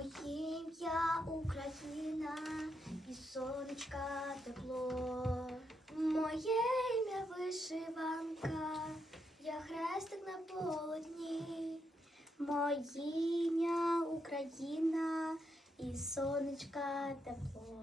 ім'я Україна і сонечка тепло. Моє ім'я вишиванка, я хрестик на полотні. Моє ім'я Україна і сонечка тепло.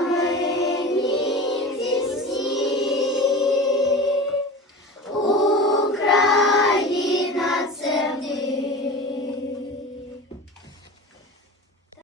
away.